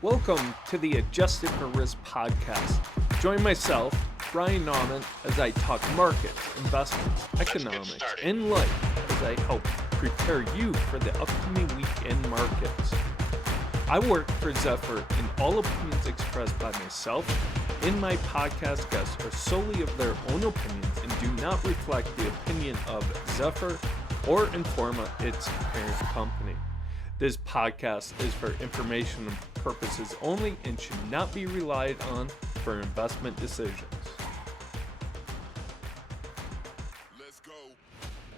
Welcome to the Adjusted for Risk podcast. Join myself, Ryan Nauman, as I talk markets, investments, economics, and life as I help prepare you for the upcoming weekend markets. I work for Zephyr, and all opinions expressed by myself and my podcast guests are solely of their own opinions and do not reflect the opinion of Zephyr or Informa, its parent company. This podcast is for informational purposes only and should not be relied on for investment decisions. Let's go.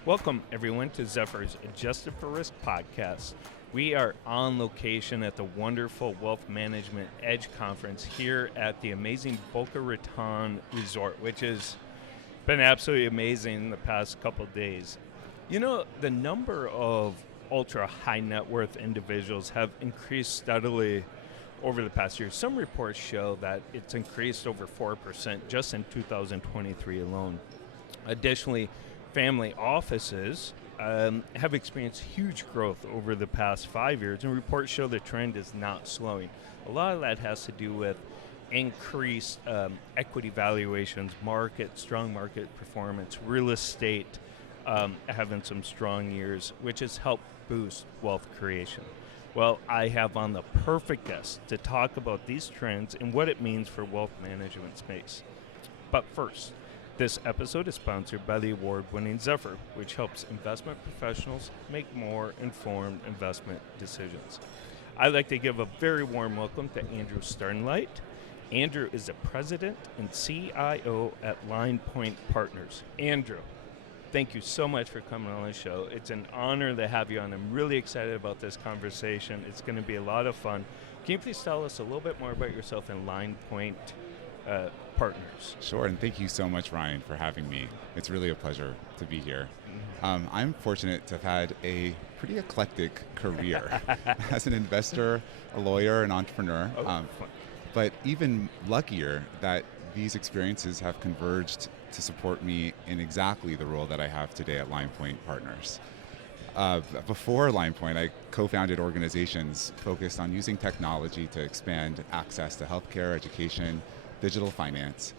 Welcome, everyone, to Zephyr's Adjusted for Risk podcast. We are on location at the wonderful Wealth Management Edge Conference here at the amazing Boca Raton Resort, which has been absolutely amazing in the past couple of days. You know, the number of ultra high net worth individuals have increased steadily over the past year. Some reports show that it's increased over 4% just in 2023 alone. Additionally, family offices have experienced huge growth over the past 5 years, and reports show the trend is not slowing. A lot of that has to do with increased equity valuations, strong market performance, real estate having some strong years, which has helped boost wealth creation. Well, I have on the perfect guest to talk about these trends and what it means for wealth management space. But first, this episode is sponsored by the award-winning Zephyr, which helps investment professionals make more informed investment decisions. I'd like to give a very warm welcome to Andrew Sternlight. Andrew is the president and CIO at Linepoint Partners. Andrew, thank you so much for coming on the show. It's an honor to have you on. I'm really excited about this conversation. It's going to be a lot of fun. Can you please tell us a little bit more about yourself and Linepoint Partners? Sure, and thank you so much, Ryan, for having me. It's really a pleasure to be here. I'm fortunate to have had a pretty eclectic career as an investor, a lawyer, an entrepreneur, but even luckier that these experiences have converged to support me in exactly the role that I have today at Linepoint Partners. Before Linepoint, I co-founded organizations focused on using technology to expand access to healthcare, education, digital finance.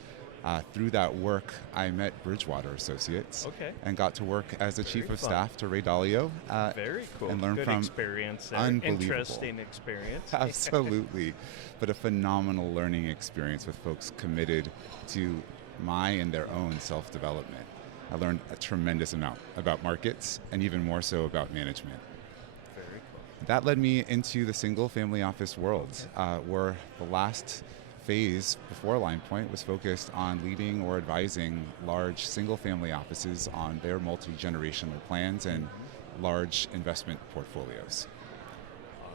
Through that work, I met Bridgewater Associates and got to work as the chief of staff to Ray Dalio. Very cool. And learn Good from experience there. unbelievable. Interesting experience. Absolutely. But a phenomenal learning experience with folks committed to my and their own self-development. I learned a tremendous amount about markets and even more so about management. Very cool. That led me into the single family office world, where the last phase before Linepoint was focused on leading or advising large single family offices on their multi-generational plans and large investment portfolios.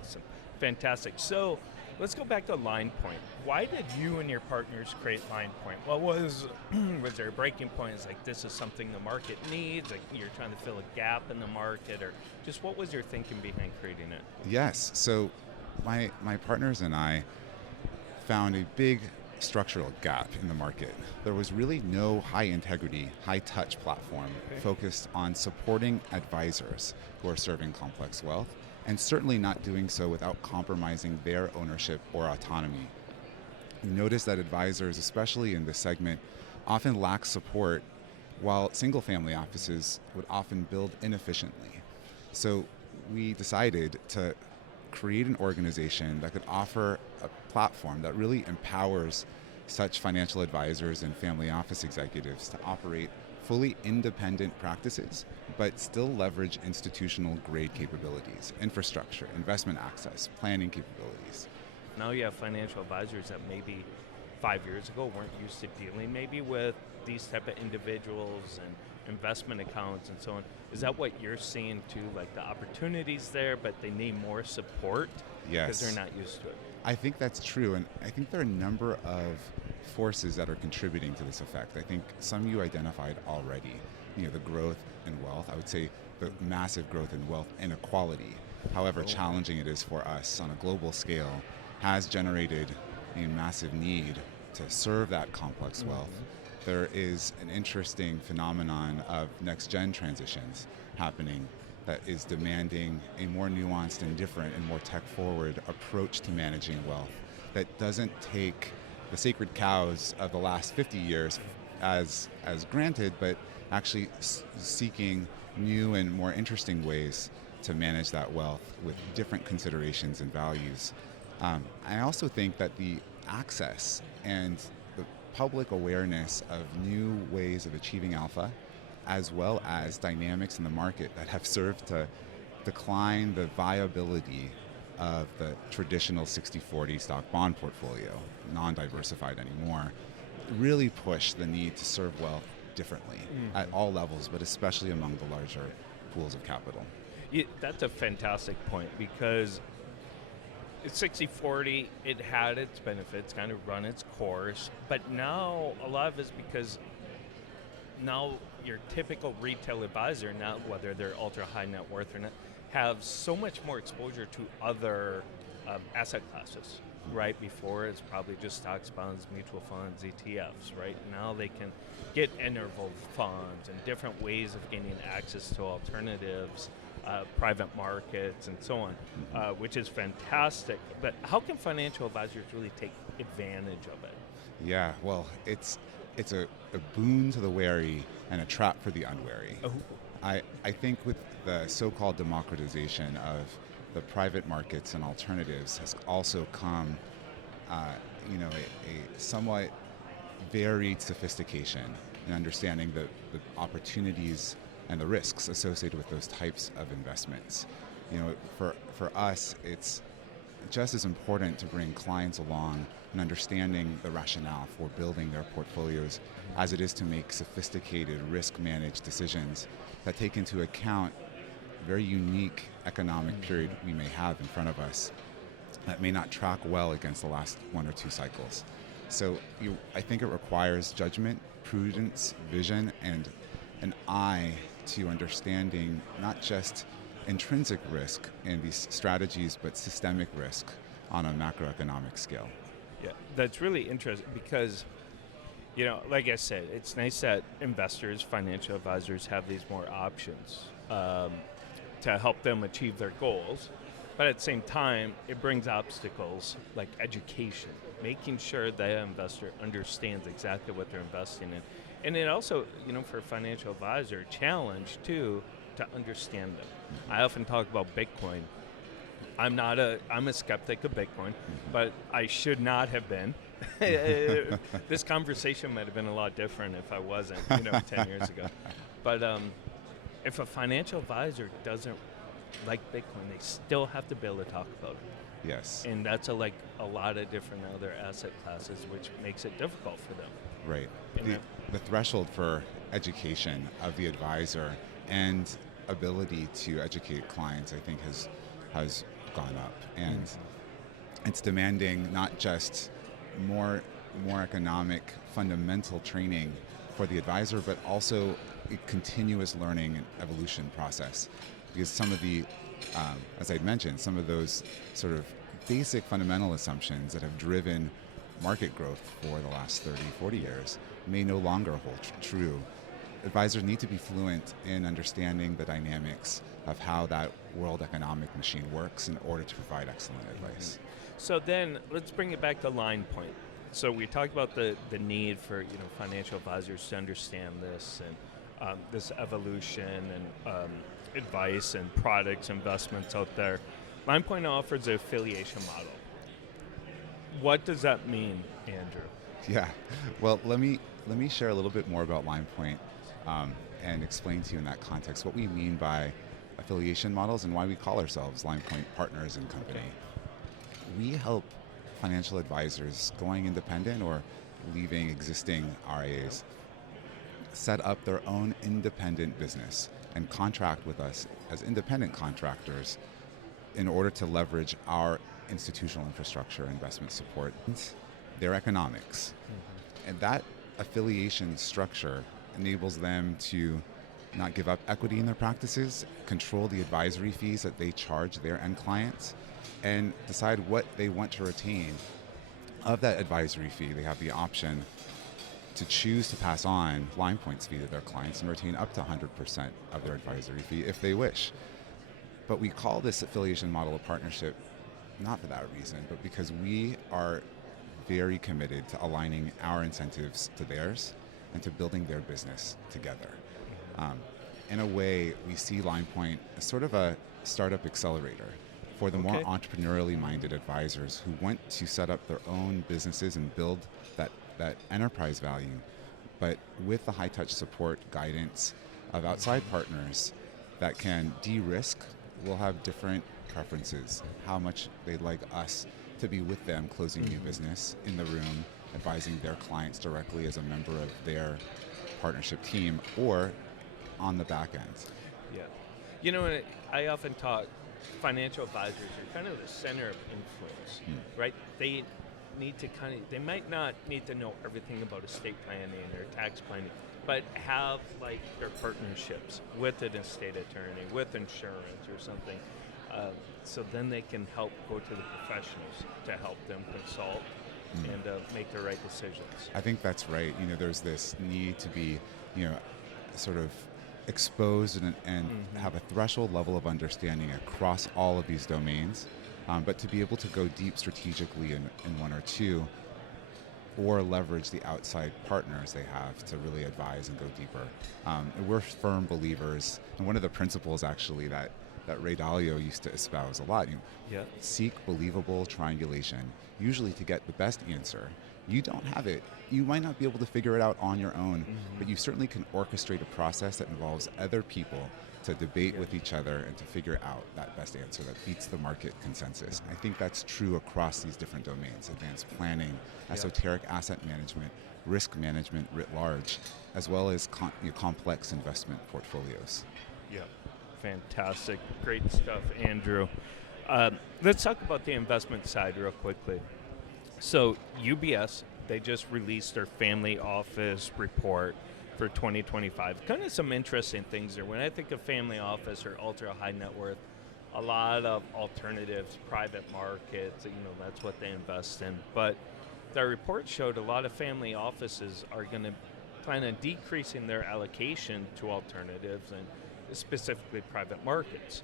Awesome. Fantastic. So let's go back to Linepoint. Why did you and your partners create Linepoint? What was there a breaking point? It's like, this is something the market needs, like you're trying to fill a gap in the market, or just what was your thinking behind creating it? Yes, so my partners and I found a big structural gap in the market. There was really no high integrity, high touch platform focused on supporting advisors who are serving complex wealth, and certainly not doing so without compromising their ownership or autonomy. We noticed that advisors, especially in this segment, often lack support, while single family offices would often build inefficiently. So we decided to create an organization that could offer a platform that really empowers such financial advisors and family office executives to operate fully independent practices, but still leverage institutional grade capabilities, infrastructure, investment access, planning capabilities. Now you have financial advisors that maybe 5 years ago weren't used to dealing maybe with these type of individuals and investment accounts and so on. Is that what you're seeing too, like the opportunities there, but they need more support? Yes. Because they're not used to it. I think that's true, and I think there are a number of forces that are contributing to this effect. I think some you identified already, the growth in wealth. I would say the massive growth in wealth inequality, however challenging it is for us on a global scale, has generated a massive need to serve that complex wealth. There is an interesting phenomenon of next-gen transitions happening that is demanding a more nuanced and different and more tech-forward approach to managing wealth that doesn't take the sacred cows of the last 50 years as granted, but actually seeking new and more interesting ways to manage that wealth with different considerations and values. I also think that the access and the public awareness of new ways of achieving alpha, as well as dynamics in the market that have served to decline the viability of the traditional 60-40 stock bond portfolio, non-diversified anymore, really push the need to serve wealth differently at all levels, but especially among the larger pools of capital. Yeah, that's a fantastic point, because it's 60-40, it had its benefits, kind of run its course, but now a lot of it's because now your typical retail advisor, now whether they're ultra high net worth or not, have so much more exposure to other asset classes. Right before, it's probably just stocks, bonds, mutual funds, ETFs. Right now, they can get interval funds and different ways of gaining access to alternatives, private markets, and so on, which is fantastic. But how can financial advisors really take advantage of it? Yeah, well, it's a boon to the wary and a trap for the unwary. Oh. I think with the so-called democratization of the private markets and alternatives has also come, a somewhat varied sophistication in understanding the opportunities and the risks associated with those types of investments. For us, it's just as important to bring clients along in understanding the rationale for building their portfolios as it is to make sophisticated risk-managed decisions that take into account very unique economic period we may have in front of us that may not track well against the last one or two cycles. So I think it requires judgment, prudence, vision, and an eye to understanding not just intrinsic risk in these strategies, but systemic risk on a macroeconomic scale. Yeah, that's really interesting because, like I said, it's nice that investors, financial advisors have these more options to help them achieve their goals. But at the same time, it brings obstacles like education, making sure that investor understands exactly what they're investing in. And it also, for a financial advisor, challenge too to understand them. I often talk about Bitcoin. I'm a skeptic of Bitcoin, but I should not have been. This conversation might have been a lot different if I wasn't, 10 years ago. But if a financial advisor doesn't like Bitcoin, they still have to be able to talk about it. Yes. And that's a lot of different other asset classes, which makes it difficult for them. Right. The threshold for education of the advisor and ability to educate clients, I think, has gone up, and it's demanding not just more economic fundamental training for the advisor, but also a continuous learning and evolution process. Because some of the, as I mentioned, some of those sort of basic fundamental assumptions that have driven market growth for the last 30, 40 years may no longer hold true. Advisors need to be fluent in understanding the dynamics of how that world economic machine works in order to provide excellent advice. So then let's bring it back to Linepoint. So we talked about the need for financial advisors to understand this and this evolution and advice and products, investments out there. Linepoint offers an affiliation model. What does that mean, Andrew? Yeah, well, let me share a little bit more about Linepoint and explain to you in that context what we mean by affiliation models and why we call ourselves Linepoint Partners and Company. We help financial advisors going independent or leaving existing RIAs set up their own independent business and contract with us as independent contractors in order to leverage our institutional infrastructure, investment support, their economics. And that affiliation structure enables them to not give up equity in their practices, control the advisory fees that they charge their end clients, and decide what they want to retain of that advisory fee. They have the option to choose to pass on Linepoint's fee to their clients and retain up to 100% of their advisory fee if they wish. But we call this affiliation model a partnership not for that reason, but because we are very committed to aligning our incentives to theirs and to building their business together. In a way, we see Linepoint as sort of a startup accelerator for the more entrepreneurially minded advisors who want to set up their own businesses and build that enterprise value, but with the high touch support guidance of outside partners that can de-risk. We'll have different preferences, how much they'd like us to be with them closing new business in the room, advising their clients directly as a member of their partnership team, or on the back end. Yeah. You know, I often talk, financial advisors are kind of the center of influence, right? They need to they might not need to know everything about estate planning or tax planning, but have like their partnerships with an estate attorney, with insurance or something. So then they can help go to the professionals to help them consult and make the right decisions. I think that's right. You know, there's this need to be, sort of exposed and have a threshold level of understanding across all of these domains, but to be able to go deep strategically in one or two, or leverage the outside partners they have to really advise and go deeper. We're firm believers, and one of the principles actually that Ray Dalio used to espouse a lot, seek believable triangulation, usually to get the best answer. You don't have it. You might not be able to figure it out on your own, but you certainly can orchestrate a process that involves other people to debate with each other and to figure out that best answer that beats the market consensus. I think that's true across these different domains: advanced planning, esoteric asset management, risk management writ large, as well as complex investment portfolios. Yeah, fantastic. Great stuff, Andrew. Let's talk about the investment side real quickly. So UBS, they just released their family office report for 2025. Kind of some interesting things there. When I think of family office or ultra high net worth, a lot of alternatives, private markets, that's what they invest in. But their report showed a lot of family offices are going to plan on decreasing their allocation to alternatives and specifically private markets.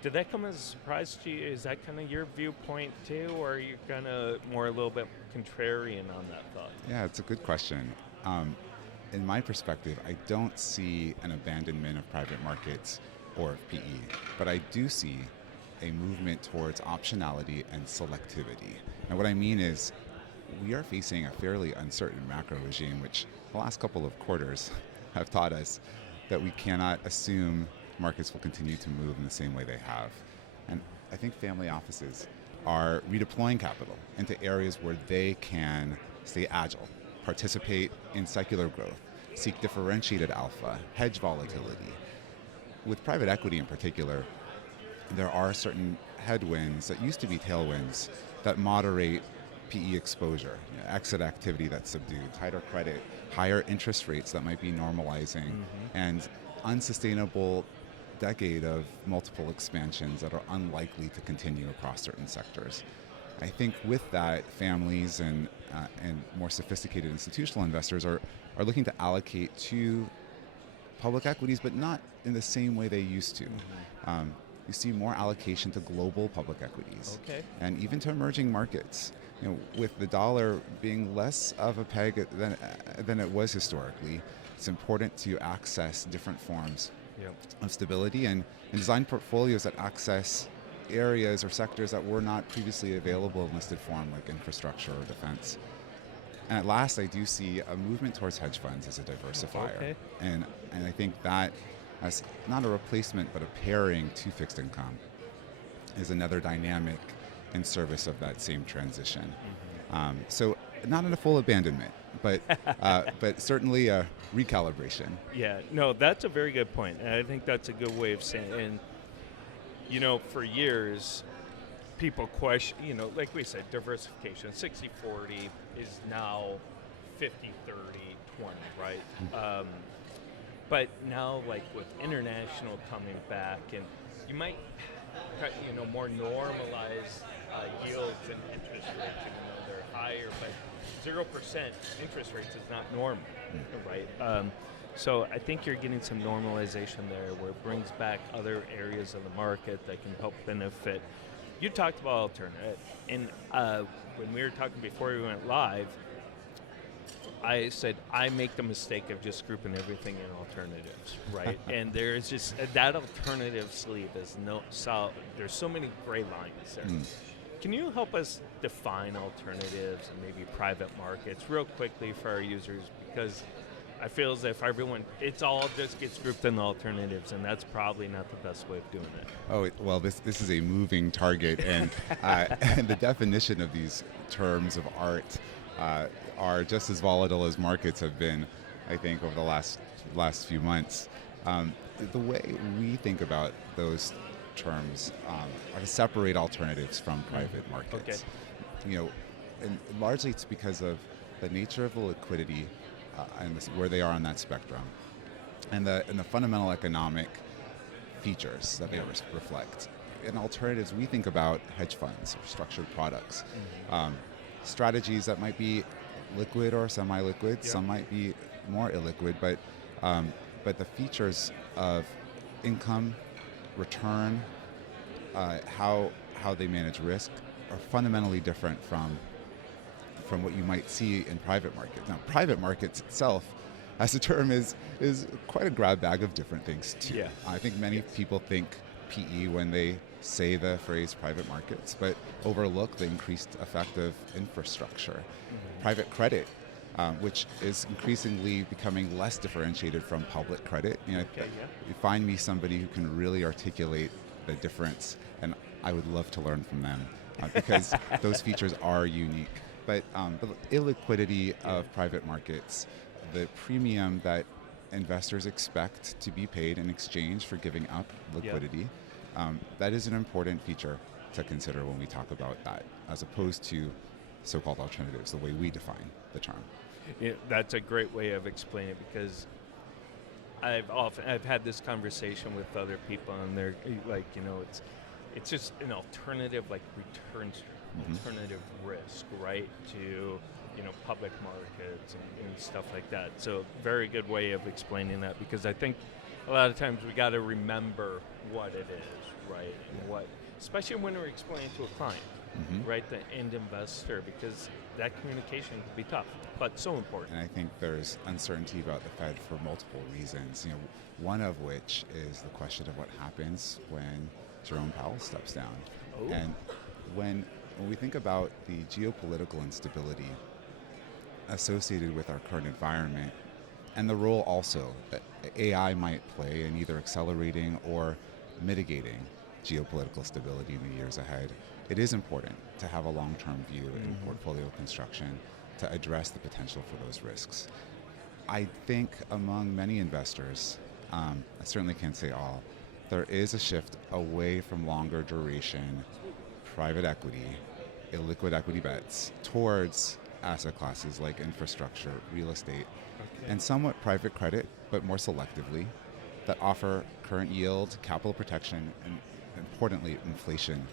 Did that come as a surprise to you? Is that kind of your viewpoint too, or are you kind of more a little bit contrarian on that thought? Yeah, it's a good question. In my perspective, I don't see an abandonment of private markets or of PE, but I do see a movement towards optionality and selectivity. And what I mean is, we are facing a fairly uncertain macro regime, which the last couple of quarters have taught us that we cannot assume markets will continue to move in the same way they have. And I think family offices are redeploying capital into areas where they can stay agile, participate in secular growth, seek differentiated alpha, hedge volatility. With private equity in particular, there are certain headwinds that used to be tailwinds that moderate PE exposure, exit activity that's subdued, tighter credit, higher interest rates that might be normalizing, and unsustainable decade of multiple expansions that are unlikely to continue across certain sectors. I think with that, families and more sophisticated institutional investors are looking to allocate to public equities, but not in the same way they used to. You see more allocation to global public equities, and even to emerging markets. With the dollar being less of a peg than it was historically, it's important to access different forms of stability and design portfolios that access areas or sectors that were not previously available in listed form, like infrastructure or defense. And at last, I do see a movement towards hedge funds as a diversifier. And I think that, as not a replacement, but a pairing to fixed income, is another dynamic in service of that same transition. So not in a full abandonment, but certainly a recalibration. Yeah, no, that's a very good point. And I think that's a good way of saying it. And, for years, people question, like we said, diversification, 60-40 is now 50-30-20, right? But now, like with international coming back, and you might, more normalized yields and interest rates, even though they're higher, but 0% interest rates is not normal, right? So I think you're getting some normalization there where it brings back other areas of the market that can help benefit. You talked about alternative, and when we were talking before we went live, I said I make the mistake of just grouping everything in alternatives, right? And there's just that alternative sleeve is there's so many gray lines there. Can you help us define alternatives and maybe private markets real quickly for our users? Because I feel as if it's all just gets grouped in the alternatives, and that's probably not the best way of doing it. Oh, well, this is a moving target, and and the definition of these terms of art are just as volatile as markets have been, I think, over the last few months. The way we think about those terms are to separate alternatives from private markets. Okay. And largely it's because of the nature of the liquidity and where they are on that spectrum, and the fundamental economic features that they reflect. In alternatives, we think about hedge funds or structured products, strategies that might be liquid or semi-liquid. Some might be more illiquid, but the features of income, return, how they manage risk are fundamentally different from what you might see in private markets. Now, private markets itself, as a term, is quite a grab bag of different things too. Yeah. I think many people think PE when they say the phrase private markets, but overlook the increased effect of infrastructure. Private credit, which is increasingly becoming less differentiated from public credit. You find me somebody who can really articulate the difference, and I would love to learn from them because those features are unique. But the illiquidity of private markets, the premium that investors expect to be paid in exchange for giving up liquidity, that is an important feature to consider when we talk about that, as opposed to so-called alternatives, the way we define the term. Yeah, that's a great way of explaining it, because I've had this conversation with other people, and they're like, it's just an alternative, like returns. Alternative risk, right, to public markets and stuff like that. So very good way of explaining that, because I think a lot of times we got to remember what it is, right, and what, especially when we're explaining to a client, right, the end investor, because that communication can be tough, but so important. And I think there's uncertainty about the Fed for multiple reasons. One of which is the question of what happens when Jerome Powell steps down, and when we think about the geopolitical instability associated with our current environment, and the role also that AI might play in either accelerating or mitigating geopolitical stability in the years ahead, it is important to have a long-term view in portfolio construction to address the potential for those risks. I think among many investors, I certainly can't say all, there is a shift away from longer duration private equity, illiquid equity bets, towards asset classes like infrastructure, real estate, and somewhat private credit, but more selectively, that offer current yield, capital protection, and importantly, inflation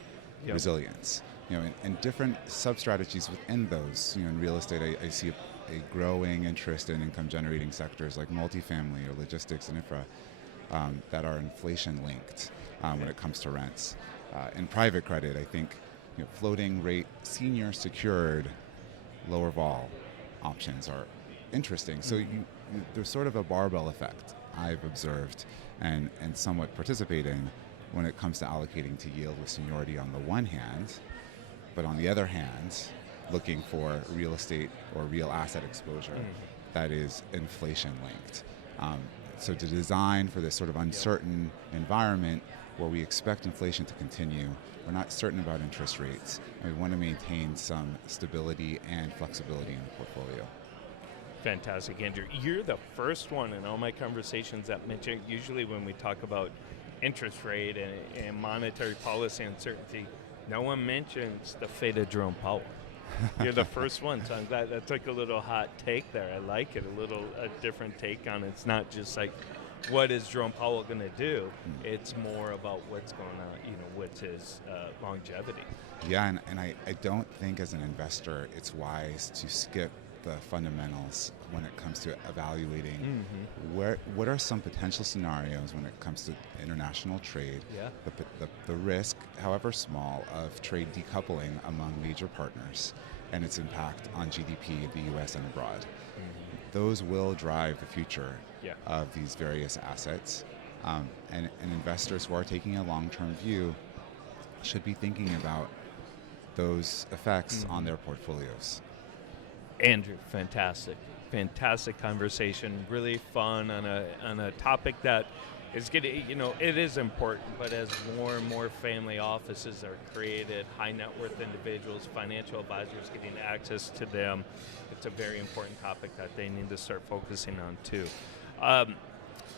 resilience. And different sub-strategies within those. In real estate, I see a growing interest in income-generating sectors like multifamily or logistics and infra that are inflation-linked when it comes to rents. In private credit, I think floating rate, senior secured, lower vol options are interesting. So there's sort of a barbell effect I've observed and somewhat participate in when it comes to allocating to yield with seniority on the one hand, but on the other hand, looking for real estate or real asset exposure that is inflation linked. So to design for this sort of uncertain environment where we expect inflation to continue, we're not certain about interest rates, and we want to maintain some stability and flexibility in the portfolio. Fantastic, Andrew. You're the first one in all my conversations that mention, usually when we talk about interest rate and monetary policy uncertainty, no one mentions the fate of Jerome Powell. You're the first one, so I'm glad that took a little hot take there. I like it, a different take on it. It's not just like, what is Jerome Powell going to do? It's more about what's going on, what's his longevity. Yeah, and I don't think as an investor it's wise to skip the fundamentals when it comes to evaluating what are some potential scenarios when it comes to international trade, the risk, however small, of trade decoupling among major partners and its impact on GDP in the US and abroad. Those will drive the future of these various assets. And investors who are taking a long-term view should be thinking about those effects on their portfolios. Andrew, fantastic conversation. Really fun on a topic that is getting, it is important. But as more and more family offices are created, high net worth individuals, financial advisors getting access to them, it's a very important topic that they need to start focusing on too.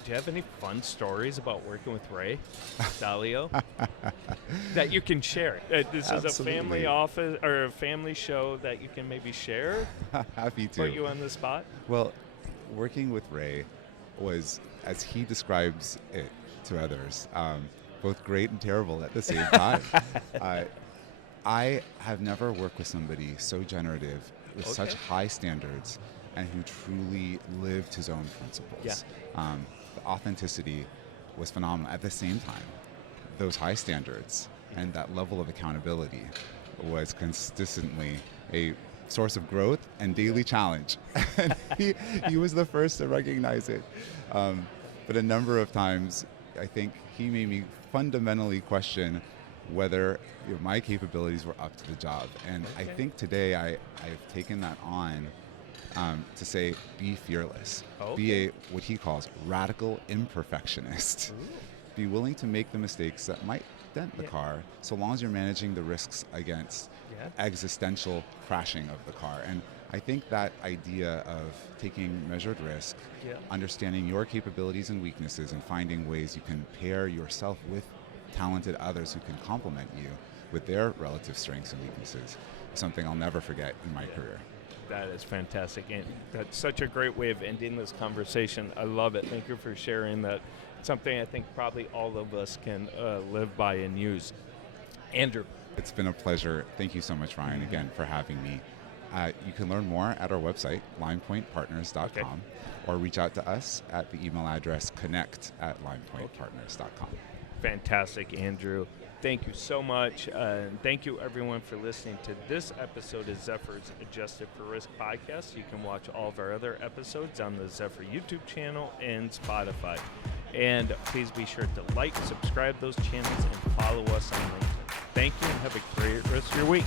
Do you have any fun stories about working with Ray Dalio that you can share? This is a family office or a family show that you can maybe share. Happy to. Put you on the spot. Well, working with Ray was, as he describes it to others, both great and terrible at the same time. I have never worked with somebody so generative with such high standards and who truly lived his own principles. The authenticity was phenomenal. At the same time, those high standards and that level of accountability was consistently a source of growth and daily challenge. And he was the first to recognize it. But a number of times, I think he made me fundamentally question whether my capabilities were up to the job. And I think today I've taken that on to say, be fearless. Be what he calls radical imperfectionist. Be willing to make the mistakes that might dent the car, so long as you're managing the risks against existential crashing of the car. And I think that idea of taking measured risk, understanding your capabilities and weaknesses, and finding ways you can pair yourself with talented others who can complement you with their relative strengths and weaknesses, is something I'll never forget in my career. That is fantastic, and that's such a great way of ending this conversation. I love it. Thank you for sharing that. It's something I think probably all of us can live by and use. Andrew. It's been a pleasure. Thank you so much, Ryan, again, for having me. You can learn more at our website, linepointpartners.com, or reach out to us at the email address connect@linepointpartners.com. Fantastic, Andrew. Thank you so much. Thank you, everyone, for listening to this episode of Zephyr's Adjusted for Risk podcast. You can watch all of our other episodes on the Zephyr YouTube channel and Spotify. And please be sure to like, subscribe those channels, and follow us on LinkedIn. Thank you, and have a great rest of your week.